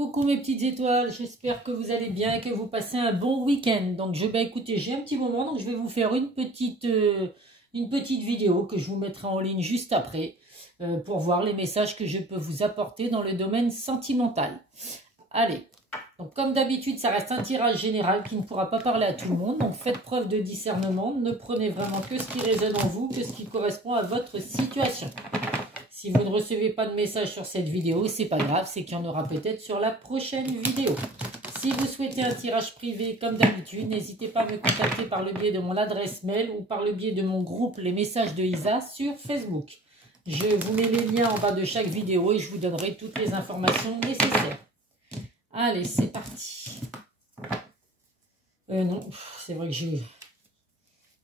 Coucou mes petites étoiles, j'espère que vous allez bien et que vous passez un bon week-end. Donc écoutez, j'ai un petit moment, donc je vais vous faire une petite vidéo que je vous mettrai en ligne juste après pour voir les messages que je peux vous apporter dans le domaine sentimental. Allez, donc comme d'habitude, ça reste un tirage général qui ne pourra pas parler à tout le monde. Donc faites preuve de discernement, ne prenez vraiment que ce qui résonne en vous, que ce qui correspond à votre situation. Si vous ne recevez pas de message sur cette vidéo, c'est pas grave, c'est qu'il y en aura peut-être sur la prochaine vidéo. Si vous souhaitez un tirage privé, comme d'habitude, n'hésitez pas à me contacter par le biais de mon adresse mail ou par le biais de mon groupe Les Messages de Isa sur Facebook. Je vous mets les liens en bas de chaque vidéo et je vous donnerai toutes les informations nécessaires. Allez, c'est parti. Non, c'est vrai que j'ai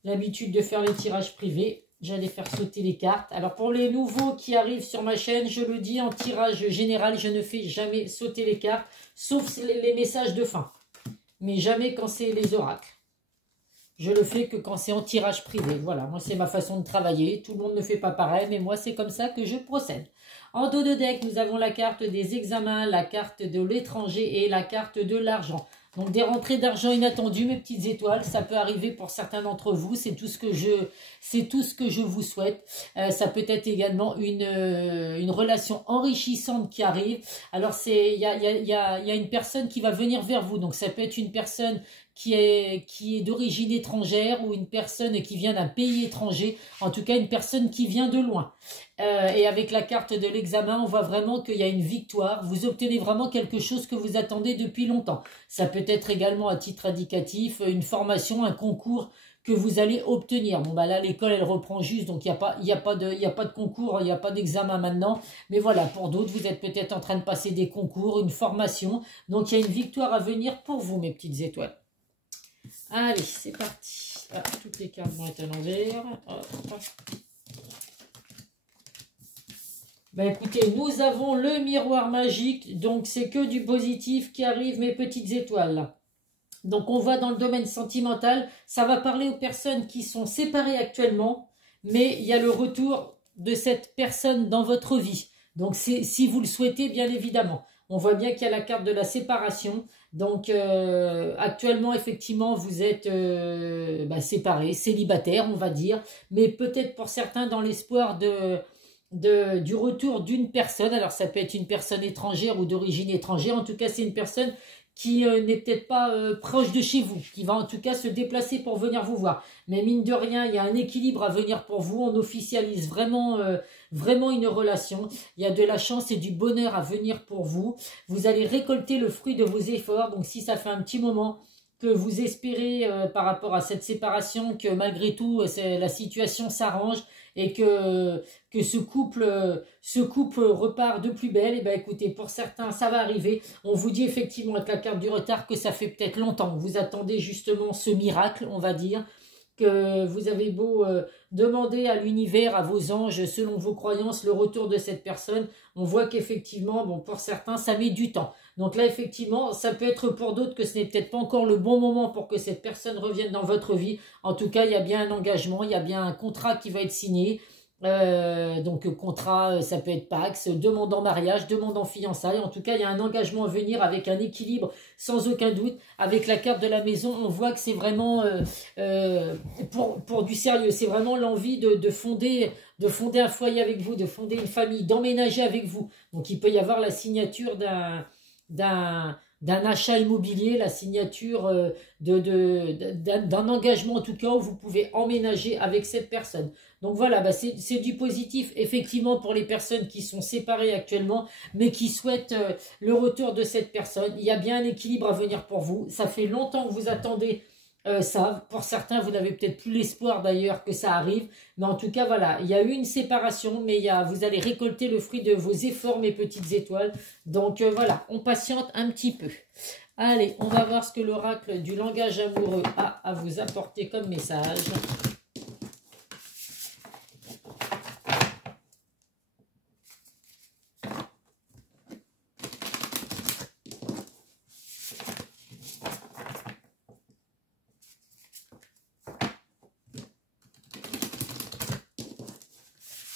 l'habitude de faire les tirages privés. J'allais faire sauter les cartes. Alors pour les nouveaux qui arrivent sur ma chaîne, je le dis en tirage général, je ne fais jamais sauter les cartes, sauf les messages de fin. Mais jamais quand c'est les oracles. Je le fais que quand c'est en tirage privé. Voilà, moi c'est ma façon de travailler. Tout le monde ne fait pas pareil, mais moi c'est comme ça que je procède. En dos de deck, nous avons la carte des examens, la carte de l'étranger et la carte de l'argent. Donc des rentrées d'argent inattendues, mes petites étoiles, ça peut arriver pour certains d'entre vous, c'est tout ce que je vous souhaite. Ça peut être également une relation enrichissante qui arrive. Alors il y a une personne qui va venir vers vous, donc ça peut être une personne qui est d'origine étrangère ou une personne qui vient d'un pays étranger, en tout cas une personne qui vient de loin. Et avec la carte de l'examen, on voit vraiment qu'il y a une victoire. Vous obtenez vraiment quelque chose que vous attendez depuis longtemps. Ça peut être également à titre indicatif, une formation, un concours que vous allez obtenir. Bon bah là l'école elle reprend juste, donc il n'y a pas de concours, il n'y a pas d'examen maintenant. Mais voilà, pour d'autres, vous êtes peut-être en train de passer des concours, une formation. Donc il y a une victoire à venir pour vous, mes petites étoiles. Allez, c'est parti. Ah, toutes les cartes vont être à l'envers. Ben écoutez, nous avons le miroir magique, donc c'est que du positif qui arrive, mes petites étoiles. Donc on voit dans le domaine sentimental, ça va parler aux personnes qui sont séparées actuellement, mais il y a le retour de cette personne dans votre vie. Donc c'est si vous le souhaitez, bien évidemment. On voit bien qu'il y a la carte de la séparation. Donc actuellement, effectivement, vous êtes séparés, célibataires, on va dire. Mais peut-être pour certains dans l'espoir du retour d'une personne. Alors ça peut être une personne étrangère ou d'origine étrangère. En tout cas, c'est une personne qui n'est peut-être pas proche de chez vous, qui va en tout cas se déplacer pour venir vous voir. Mais mine de rien, il y a un équilibre à venir pour vous. On officialise vraiment une relation. Il y a de la chance et du bonheur à venir pour vous. Vous allez récolter le fruit de vos efforts. Donc si ça fait un petit moment que vous espérez par rapport à cette séparation, que malgré tout la situation s'arrange et que ce couple repart de plus belle, et ben écoutez, pour certains ça va arriver. On vous dit effectivement avec la carte du retard que ça fait peut-être longtemps que vous attendez justement ce miracle, on va dire, que vous avez beau demander à l'univers, à vos anges, selon vos croyances, le retour de cette personne, on voit qu'effectivement, bon, pour certains, ça met du temps. Donc là, effectivement, ça peut être pour d'autres que ce n'est peut-être pas encore le bon moment pour que cette personne revienne dans votre vie. En tout cas, il y a bien un engagement, il y a bien un contrat qui va être signé. Donc contrat, ça peut être Pax, demande en mariage, demande en fiançailles. En tout cas, il y a un engagement à venir avec un équilibre sans aucun doute. Avec la carte de la maison, on voit que c'est vraiment pour du sérieux. C'est vraiment l'envie de fonder un foyer avec vous, de fonder une famille, d'emménager avec vous. Donc il peut y avoir la signature d'un achat immobilier, la signature d'un engagement en tout cas où vous pouvez emménager avec cette personne. Donc voilà, bah c'est du positif effectivement pour les personnes qui sont séparées actuellement, mais qui souhaitent le retour de cette personne. Il y a bien un équilibre à venir pour vous. Ça fait longtemps que vous attendez ça. Pour certains, vous n'avez peut-être plus l'espoir d'ailleurs que ça arrive. Mais en tout cas, voilà, il y a eu une séparation, mais vous allez récolter le fruit de vos efforts, mes petites étoiles. Donc voilà, on patiente un petit peu. Allez, on va voir ce que l'oracle du langage amoureux a à vous apporter comme message.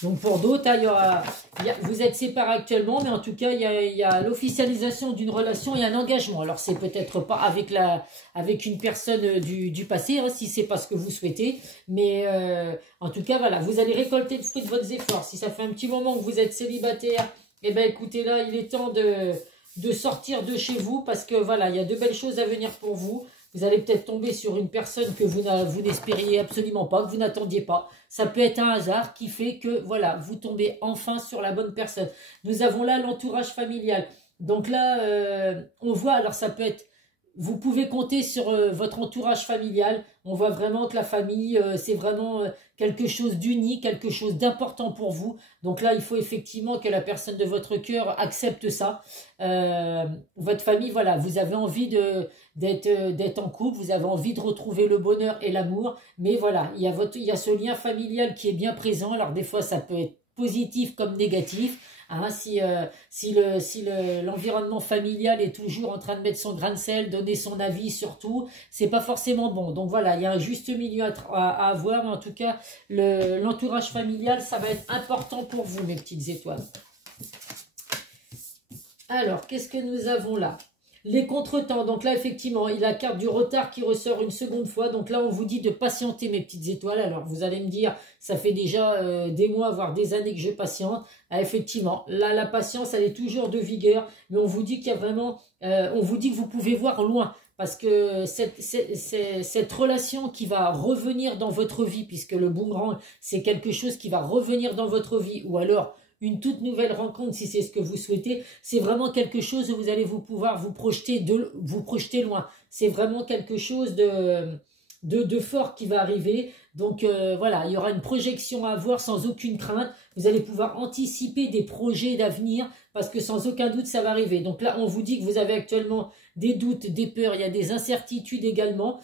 Donc pour d'autres, il vous êtes séparés actuellement, mais en tout cas, il y a l'officialisation d'une relation et un engagement. Alors, c'est peut-être pas avec une personne du passé, hein, si c'est pas ce que vous souhaitez, mais en tout cas, voilà, vous allez récolter le fruit de vos efforts. Si ça fait un petit moment que vous êtes célibataire, eh ben, écoutez, là, il est temps de sortir de chez vous parce que, voilà, il y a de belles choses à venir pour vous. Vous allez peut-être tomber sur une personne que vous n'espériez absolument pas, que vous n'attendiez pas. Ça peut être un hasard qui fait que, voilà, vous tombez enfin sur la bonne personne. Nous avons là l'entourage familial. Donc là, on voit, alors ça peut être, vous pouvez compter sur votre entourage familial. On voit vraiment que la famille, c'est vraiment quelque chose d'unique, quelque chose d'important pour vous. Donc là, il faut effectivement que la personne de votre cœur accepte ça. Votre famille, voilà, vous avez envie d'être en couple, vous avez envie de retrouver le bonheur et l'amour. Mais voilà, il y a ce lien familial qui est bien présent. Alors des fois, ça peut être positif comme négatif. Hein, si l'environnement familial est toujours en train de mettre son grain de sel, donner son avis sur tout, c'est pas forcément bon. Donc voilà, il y a un juste milieu à avoir, mais en tout cas, l'entourage familial, ça va être important pour vous, mes petites étoiles. Alors, qu'est-ce que nous avons là? Les contretemps, donc là effectivement, il y a la carte du retard qui ressort une seconde fois, donc là on vous dit de patienter mes petites étoiles. Alors vous allez me dire, ça fait déjà des mois, voire des années que je patiente. Ah, effectivement, là la patience elle est toujours de vigueur, mais on vous dit qu'il y a vraiment, on vous dit que vous pouvez voir loin. Parce que cette relation qui va revenir dans votre vie, puisque le boomerang c'est quelque chose qui va revenir dans votre vie, ou alors une toute nouvelle rencontre si c'est ce que vous souhaitez, c'est vraiment quelque chose où vous allez pouvoir vous projeter loin. C'est vraiment quelque chose de fort qui va arriver. Donc voilà, il y aura une projection à avoir sans aucune crainte. Vous allez pouvoir anticiper des projets d'avenir parce que sans aucun doute ça va arriver. Donc là, on vous dit que vous avez actuellement des doutes, des peurs, il y a des incertitudes également.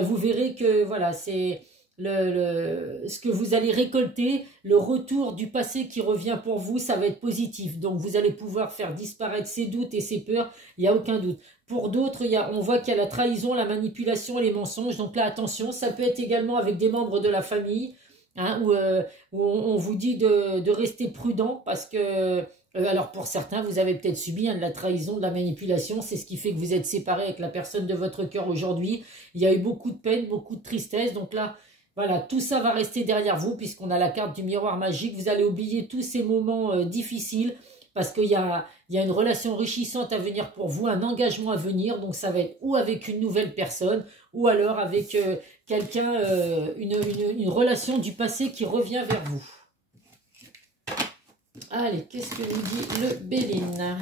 Vous verrez que voilà, c'est ce que vous allez récolter, le retour du passé qui revient pour vous, ça va être positif. Donc vous allez pouvoir faire disparaître ces doutes et ces peurs, il n'y a aucun doute. Pour d'autres, on voit qu'il y a la trahison, la manipulation et les mensonges. Donc là, attention, ça peut être également avec des membres de la famille, hein, où on vous dit de rester prudent parce que... alors pour certains, vous avez peut-être subi de la trahison, de la manipulation. C'est ce qui fait que vous êtes séparés avec la personne de votre cœur aujourd'hui. Il y a eu beaucoup de peine, beaucoup de tristesse. Donc là... voilà, tout ça va rester derrière vous puisqu'on a la carte du miroir magique. Vous allez oublier tous ces moments difficiles parce qu'il y a une relation enrichissante à venir pour vous, un engagement à venir. Donc ça va être ou avec une nouvelle personne ou alors avec quelqu'un, une relation du passé qui revient vers vous. Allez, qu'est-ce que nous dit le Béline ?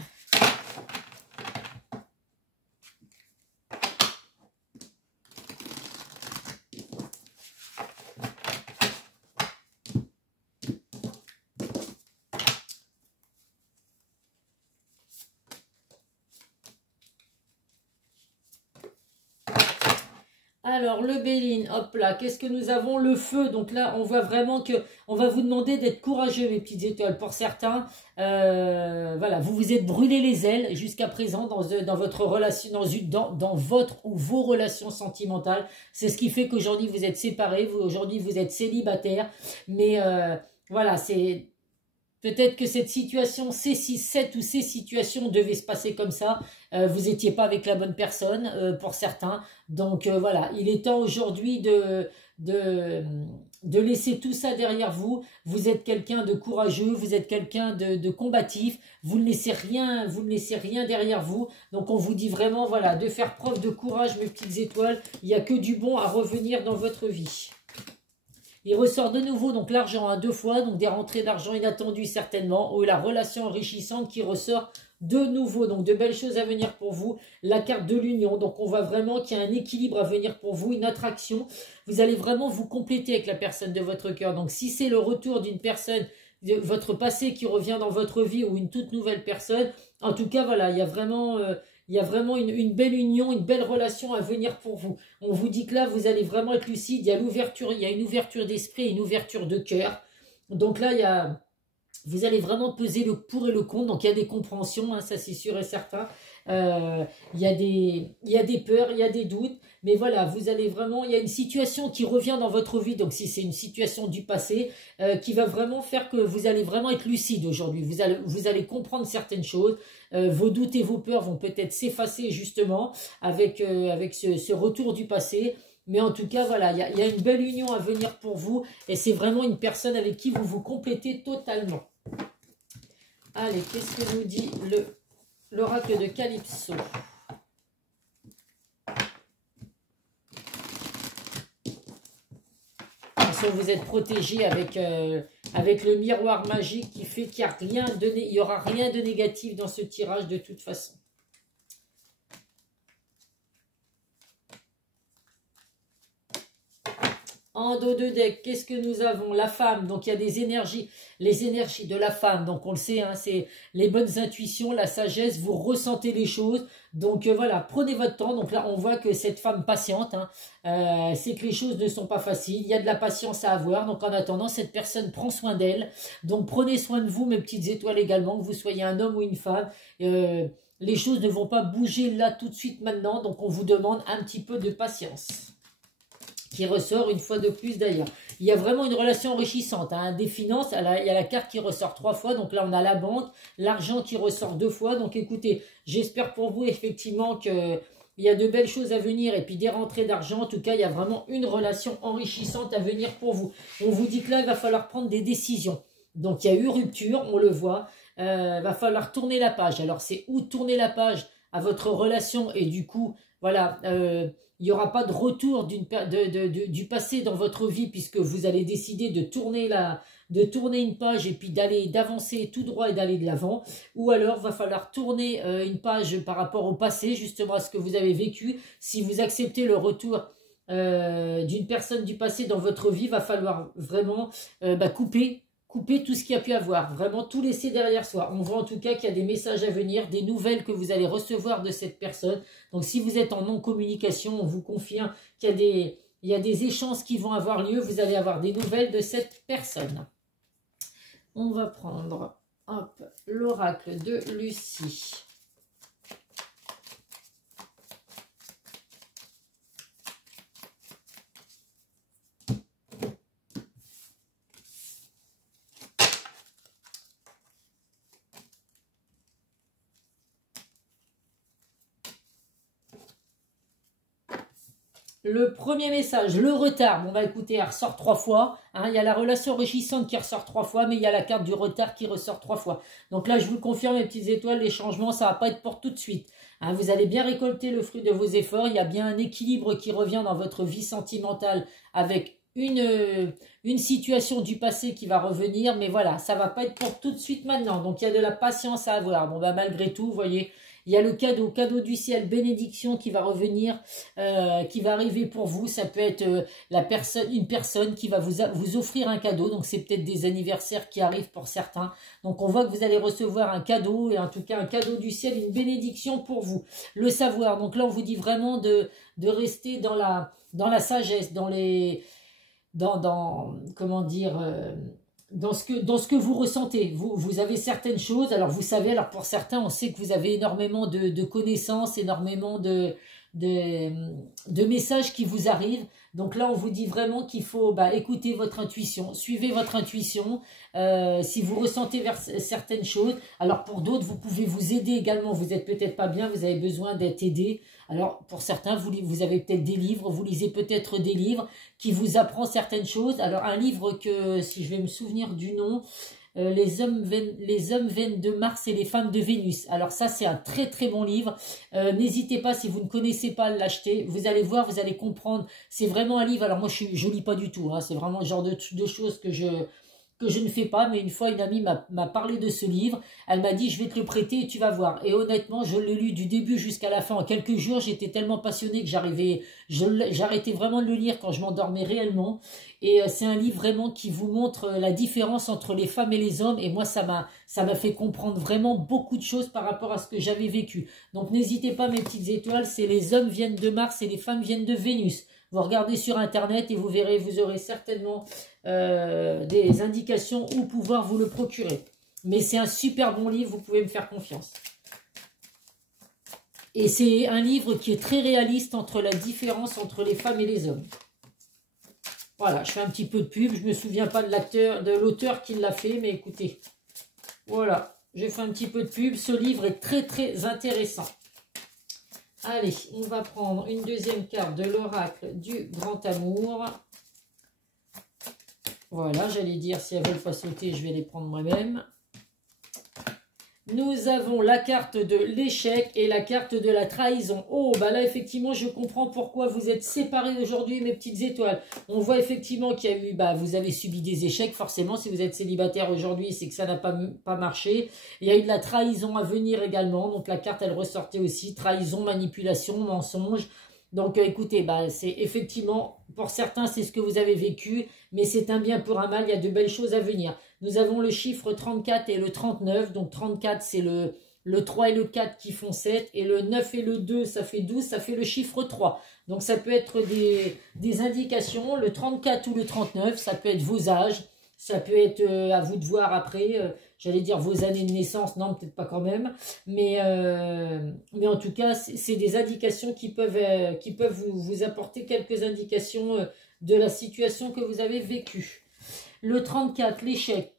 Alors, le Béline, hop là, qu'est-ce que nous avons? Le feu, donc là, on voit vraiment que on va vous demander d'être courageux, mes petites étoiles. Pour certains, voilà, vous vous êtes brûlé les ailes jusqu'à présent dans votre relation, dans votre ou vos relations sentimentales. C'est ce qui fait qu'aujourd'hui, vous êtes séparés, aujourd'hui, vous êtes célibataire. Mais voilà, c'est... peut-être que cette situation, cette ou ces situations devaient se passer comme ça. Vous n'étiez pas avec la bonne personne pour certains. Donc voilà, il est temps aujourd'hui de laisser tout ça derrière vous. Vous êtes quelqu'un de courageux, vous êtes quelqu'un de combatif. Vous ne laissez rien derrière vous. Donc on vous dit vraiment voilà, de faire preuve de courage, mes petites étoiles. Il n'y a que du bon à revenir dans votre vie. Il ressort de nouveau donc l'argent à 2 fois, donc des rentrées d'argent inattendues certainement, ou la relation enrichissante qui ressort de nouveau, donc de belles choses à venir pour vous. La carte de l'union, donc on voit vraiment qu'il y a un équilibre à venir pour vous, une attraction. Vous allez vraiment vous compléter avec la personne de votre cœur. Donc si c'est le retour d'une personne de votre passé qui revient dans votre vie ou une toute nouvelle personne, en tout cas voilà, il y a vraiment... il y a vraiment une belle union, une belle relation à venir pour vous. On vous dit que là, vous allez vraiment être lucide. Il y a l'ouverture, il y a une ouverture d'esprit, une ouverture de cœur. Donc là, vous allez vraiment peser le pour et le contre. Donc il y a des compréhensions, hein, ça c'est sûr et certain. il y a des peurs, il y a des doutes. Mais voilà, vous allez vraiment, il y a une situation qui revient dans votre vie, donc si c'est une situation du passé, qui va vraiment faire que vous allez vraiment être lucide aujourd'hui. Vous allez comprendre certaines choses. Vos doutes et vos peurs vont peut-être s'effacer justement avec ce retour du passé. Mais en tout cas, voilà, il y a une belle union à venir pour vous. Et c'est vraiment une personne avec qui vous vous complétez totalement. Allez, qu'est-ce que nous dit l'oracle de Calypso? Vous êtes protégé avec le miroir magique qui fait qu'il n'y aura rien de négatif dans ce tirage de toute façon. En dos de deck, qu'est-ce que nous avons? La femme, donc il y a des énergies, les énergies de la femme, donc on le sait, hein, c'est les bonnes intuitions, la sagesse, vous ressentez les choses, donc voilà, prenez votre temps. Donc là on voit que cette femme patiente, hein, c'est que les choses ne sont pas faciles, il y a de la patience à avoir, donc en attendant cette personne prend soin d'elle, donc prenez soin de vous mes petites étoiles également, que vous soyez un homme ou une femme, les choses ne vont pas bouger là tout de suite maintenant, donc on vous demande un petit peu de patience. Qui ressort une fois de plus d'ailleurs. Il y a vraiment une relation enrichissante. Hein. Des finances, il y a la carte qui ressort 3 fois. Donc là, on a la banque, l'argent qui ressort 2 fois. Donc écoutez, j'espère pour vous effectivement qu'il y a de belles choses à venir. Et puis des rentrées d'argent. En tout cas, il y a vraiment une relation enrichissante à venir pour vous. On vous dit que là, il va falloir prendre des décisions. Donc il y a eu rupture, on le voit. Va falloir tourner la page. Alors c'est où tourner la page à votre relation et du coup, voilà... il n'y aura pas de retour du passé dans votre vie puisque vous allez décider de tourner une page et puis d'avancer tout droit et d'aller de l'avant. Ou alors, va falloir tourner une page par rapport au passé, justement à ce que vous avez vécu. Si vous acceptez le retour d'une personne du passé dans votre vie, va falloir vraiment couper tout ce qu'il y a pu avoir, vraiment tout laisser derrière soi. On voit en tout cas qu'il y a des messages à venir, des nouvelles que vous allez recevoir de cette personne. Donc si vous êtes en non-communication, on vous confirme qu'il y a des échanges qui vont avoir lieu, vous allez avoir des nouvelles de cette personne. On va prendre l'oracle de Lucie. Le premier message, le retard. Bon, bah écoutez, elle ressort 3 fois. Hein, il y a la relation enrichissante qui ressort 3 fois, mais il y a la carte du retard qui ressort 3 fois. Donc là, je vous le confirme, mes petites étoiles, les changements, ça ne va pas être pour tout de suite. Hein, vous allez bien récolter le fruit de vos efforts. Il y a bien un équilibre qui revient dans votre vie sentimentale avec une situation du passé qui va revenir. Mais voilà, ça ne va pas être pour tout de suite maintenant. Donc il y a de la patience à avoir. Bon, bah malgré tout, vous voyez... Il y a le cadeau du ciel, bénédiction qui va revenir, qui va arriver pour vous. Ça peut être une personne qui va vous offrir un cadeau. Donc, c'est peut-être des anniversaires qui arrivent pour certains. Donc, on voit que vous allez recevoir un cadeau, et en tout cas un cadeau du ciel, une bénédiction pour vous. Le savoir. Donc là, on vous dit vraiment de rester dans la sagesse, comment dire... dans ce que vous ressentez, vous avez certaines choses, alors vous savez, alors pour certains, on sait que vous avez énormément de connaissances, énormément de messages qui vous arrivent. Donc là, on vous dit vraiment qu'il faut écouter votre intuition, suivez votre intuition, si vous ressentez certaines choses. Alors pour d'autres, vous pouvez vous aider également, vous n'êtes peut-être pas bien, vous avez besoin d'être aidé. Alors pour certains, vous avez peut-être des livres, vous lisez peut-être des livres qui vous apprend certaines choses. Alors un livre que, si je vais me souvenir du nom, les hommes viennent de Mars et les femmes de Vénus. Alors ça, c'est un très très bon livre. N'hésitez pas, si vous ne connaissez pas, à l'acheter. Vous allez voir, vous allez comprendre. C'est vraiment un livre. Alors moi, je lis pas du tout. Hein. C'est vraiment le genre de choses que je ne fais pas, mais une fois une amie m'a parlé de ce livre, elle m'a dit je vais te le prêter et tu vas voir. Et honnêtement, je l'ai lu du début jusqu'à la fin en quelques jours, j'étais tellement passionnée que j'arrêtais vraiment de le lire quand je m'endormais réellement. Et c'est un livre vraiment qui vous montre la différence entre les femmes et les hommes, et moi ça m'a fait comprendre vraiment beaucoup de choses par rapport à ce que j'avais vécu. Donc n'hésitez pas mes petites étoiles, c'est les hommes viennent de Mars et les femmes viennent de Vénus. Vous regardez sur internet et vous verrez, vous aurez certainement des indications où pouvoir vous le procurer. Mais c'est un super bon livre, vous pouvez me faire confiance. Et c'est un livre qui est très réaliste entre la différence entre les femmes et les hommes. Voilà, je fais un petit peu de pub. Je ne me souviens pas de l'auteur qui l'a fait, mais écoutez. Voilà, j'ai fait un petit peu de pub. Ce livre est très très intéressant. Allez, on va prendre une deuxième carte de l'oracle du grand amour. Voilà, j'allais dire, si elles ne veulent pas sauter, je vais les prendre moi-même. Nous avons la carte de l'échec et la carte de la trahison. Oh, bah là, effectivement, je comprends pourquoi vous êtes séparés aujourd'hui, mes petites étoiles. On voit effectivement qu'il y a eu, bah, vous avez subi des échecs, forcément. Si vous êtes célibataire aujourd'hui, c'est que ça n'a pas marché. Il y a eu de la trahison à venir également. Donc, la carte, elle ressortait aussi. Trahison, manipulation, mensonge. Donc, écoutez, bah, c'est effectivement, pour certains, c'est ce que vous avez vécu, mais c'est un bien pour un mal, il y a de belles choses à venir. Nous avons le chiffre 34 et le 39, donc 34, c'est le 3 et le 4 qui font 7, et le 9 et le 2, ça fait 12, ça fait le chiffre 3. Donc, ça peut être des indications, le 34 ou le 39, ça peut être vos âges, ça peut être à vous de voir après, j'allais dire vos années de naissance, non, peut-être pas quand même. Mais en tout cas, c'est des indications qui peuvent vous apporter quelques indications de la situation que vous avez vécue. Le 34, l'échec.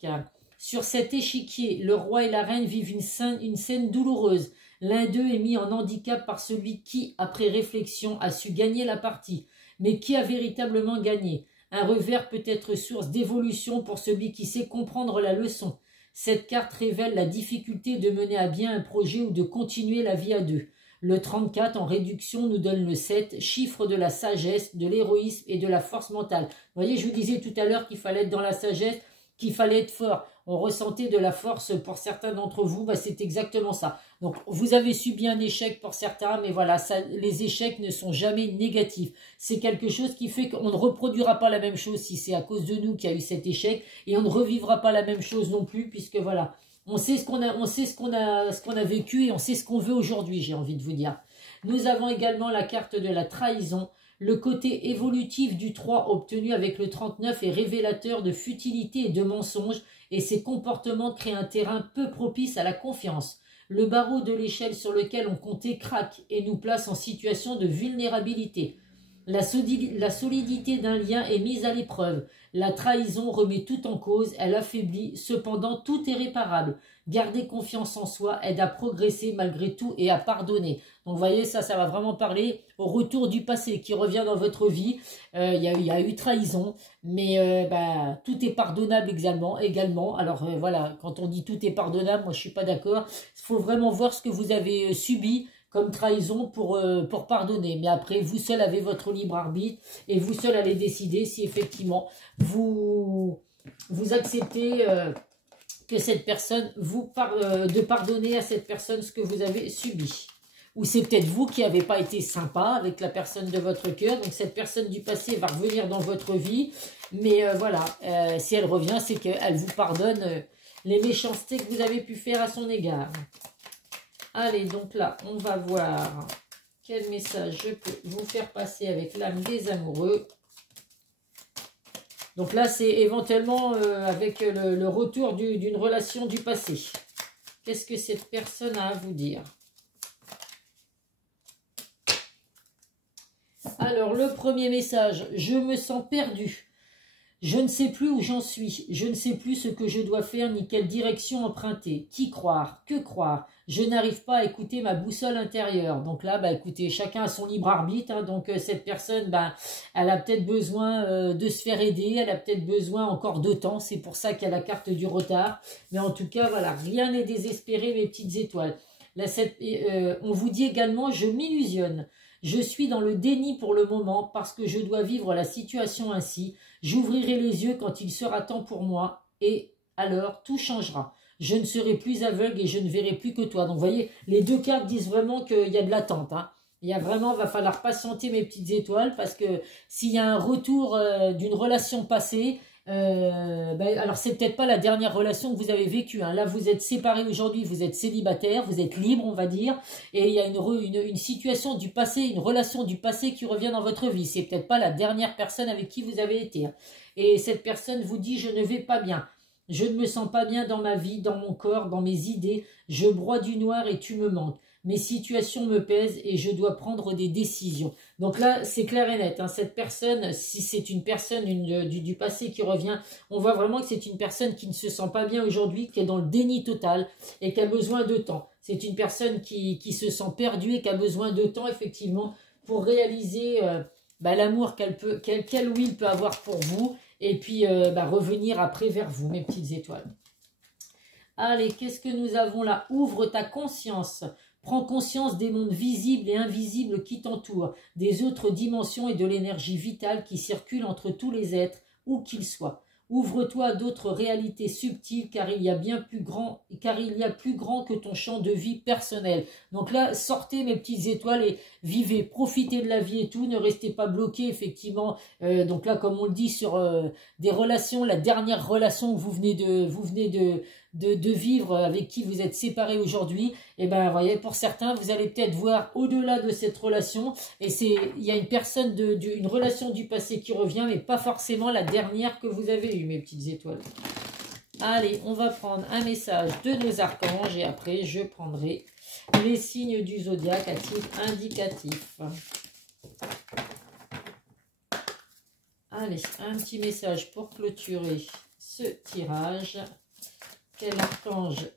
Sur cet échiquier, le roi et la reine vivent une scène douloureuse. L'un d'eux est mis en handicap par celui qui, après réflexion, a su gagner la partie. Mais qui a véritablement gagné? Un revers peut être source d'évolution pour celui qui sait comprendre la leçon. Cette carte révèle la difficulté de mener à bien un projet ou de continuer la vie à deux. Le 34 en réduction nous donne le 7, chiffre de la sagesse, de l'héroïsme et de la force mentale. Vous voyez, je vous disais tout à l'heure qu'il fallait être dans la sagesse, qu'il fallait être fort. On ressentait de la force pour certains d'entre vous, bah c'est exactement ça. Donc, vous avez subi un échec pour certains, mais voilà, les échecs ne sont jamais négatifs. C'est quelque chose qui fait qu'on ne reproduira pas la même chose si c'est à cause de nous qu'il y a eu cet échec, et on ne revivra pas la même chose non plus, puisque voilà, on sait ce qu'on a vécu et on sait ce qu'on veut aujourd'hui, j'ai envie de vous dire. Nous avons également la carte de la trahison. Le côté évolutif du 3 obtenu avec le 39 est révélateur de futilité et de mensonges, et ces comportements créent un terrain peu propice à la confiance. Le barreau de l'échelle sur lequel on comptait craque et nous place en situation de vulnérabilité. La solidité d'un lien est mise à l'épreuve. La trahison remet tout en cause, elle affaiblit, cependant tout est réparable. Garder confiance en soi aide à progresser malgré tout et à pardonner. Donc vous voyez, ça va vraiment parler au retour du passé qui revient dans votre vie. Il y a eu trahison, mais tout est pardonnable également. Alors voilà, quand on dit tout est pardonnable, moi je suis pas d'accord. Il faut vraiment voir ce que vous avez subi comme trahison pour pardonner. Mais après, vous seul avez votre libre arbitre et vous seul allez décider si effectivement vous acceptez que cette personne de pardonner à cette personne ce que vous avez subi. Ou c'est peut-être vous qui n'avez pas été sympa avec la personne de votre cœur. Donc cette personne du passé va revenir dans votre vie. Mais voilà, si elle revient, c'est qu'elle vous pardonne les méchancetés que vous avez pu faire à son égard. Allez, donc là, on va voir quel message je peux vous faire passer avec l'âme des amoureux. Donc là, c'est éventuellement avec le retour d'une relation du passé. Qu'est-ce que cette personne a à vous dire? Alors, le premier message, je me sens perdu. Je ne sais plus où j'en suis, je ne sais plus ce que je dois faire ni quelle direction emprunter. Qui croire? Que croire? Je n'arrive pas à écouter ma boussole intérieure. Donc là, écoutez, chacun a son libre arbitre. Hein, donc cette personne, elle a peut-être besoin de se faire aider, elle a peut-être besoin encore de temps. C'est pour ça qu'il y a la carte du retard. Mais en tout cas, voilà, rien n'est désespéré, mes petites étoiles. Là, on vous dit également, je m'illusionne. Je suis dans le déni pour le moment parce que je dois vivre la situation ainsi. J'ouvrirai les yeux quand il sera temps pour moi et alors tout changera. Je ne serai plus aveugle et je ne verrai plus que toi. Donc, vous voyez, les deux cartes disent vraiment qu'il y a de l'attente. Hein. Il y a vraiment, va falloir patienter mes petites étoiles parce que s'il y a un retour d'une relation passée, alors c'est peut-être pas la dernière relation que vous avez vécue. Hein. Là, vous êtes séparés aujourd'hui, vous êtes célibataire, vous êtes libre, on va dire, et il y a une situation du passé, une relation du passé qui revient dans votre vie. C'est peut-être pas la dernière personne avec qui vous avez été. Hein. Et cette personne vous dit, je ne vais pas bien. Je ne me sens pas bien dans ma vie, dans mon corps, dans mes idées. Je broie du noir et tu me manques. mes situations me pèsent et je dois prendre des décisions. Donc là, c'est clair et net. Hein, cette personne, si c'est une personne du passé qui revient, on voit vraiment que c'est une personne qui ne se sent pas bien aujourd'hui, qui est dans le déni total et qui a besoin de temps. C'est une personne qui se sent perdue et qui a besoin de temps, effectivement, pour réaliser l'amour qu'elle ou il peut avoir pour vous et puis revenir après vers vous, mes petites étoiles. Allez, qu'est-ce que nous avons là? Ouvre ta conscience. Prends conscience des mondes visibles et invisibles qui t'entourent, des autres dimensions et de l'énergie vitale qui circule entre tous les êtres, où qu'ils soient. Ouvre-toi à d'autres réalités subtiles, car il y a plus grand que ton champ de vie personnel. Donc là, sortez mes petites étoiles et vivez, profitez de la vie et tout, ne restez pas bloqués, effectivement. Donc là, comme on le dit sur des relations, la dernière relation que vous venez de vivre, avec qui vous êtes séparés aujourd'hui, et ben vous voyez, pour certains, vous allez peut-être voir au-delà de cette relation, et il y a une personne une relation du passé qui revient, mais pas forcément la dernière que vous avez eue, mes petites étoiles. Allez, on va prendre un message de nos archanges, et après je prendrai les signes du zodiaque à titre indicatif. Allez, un petit message pour clôturer ce tirage. Quel archange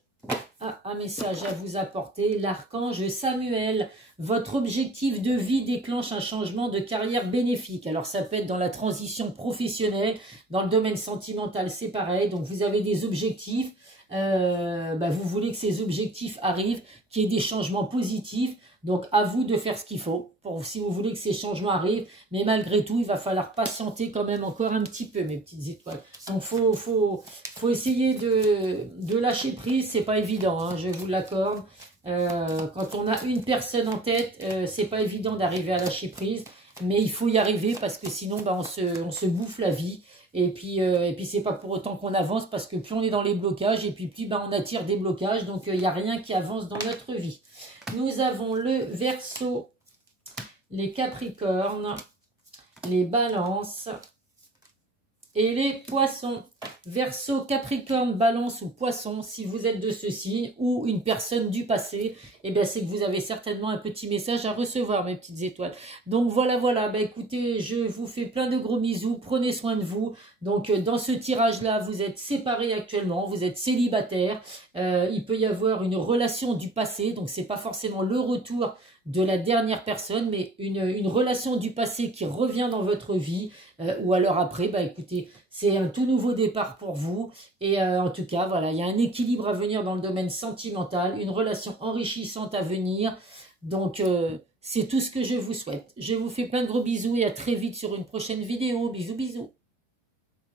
a un message à vous apporter? L'archange Samuel. Votre objectif de vie déclenche un changement de carrière bénéfique. Alors ça peut être dans la transition professionnelle, dans le domaine sentimental, c'est pareil. Donc vous avez des objectifs, vous voulez que ces objectifs arrivent, qu'il y ait des changements positifs. Donc à vous de faire ce qu'il faut si vous voulez que ces changements arrivent. Mais malgré tout, il va falloir patienter quand même encore un petit peu, mes petites étoiles. Donc faut essayer de lâcher prise. C'est pas évident, hein, je vous l'accorde. Quand on a une personne en tête, c'est pas évident d'arriver à lâcher prise. Mais il faut y arriver parce que sinon on se bouffe la vie. Et puis c'est pas pour autant qu'on avance, parce que plus on est dans les blocages, et puis plus on attire des blocages. Donc il n'y a rien qui avance dans notre vie. Nous avons le Verseau, les Capricornes, les Balances et les Poissons. Verseau, Capricorne, Balance ou Poisson, si vous êtes de ce signe ou une personne du passé, eh bien c'est que vous avez certainement un petit message à recevoir, mes petites étoiles. Donc voilà, écoutez, je vous fais plein de gros bisous, prenez soin de vous. Donc dans ce tirage-là, vous êtes séparés actuellement, vous êtes célibataire, il peut y avoir une relation du passé, donc c'est pas forcément le retour de la dernière personne, mais une relation du passé qui revient dans votre vie, ou alors après, écoutez, c'est un tout nouveau départ pour vous. Et en tout cas, voilà, il y a un équilibre à venir dans le domaine sentimental, une relation enrichissante à venir. Donc, c'est tout ce que je vous souhaite. Je vous fais plein de gros bisous et à très vite sur une prochaine vidéo. Bisous, bisous.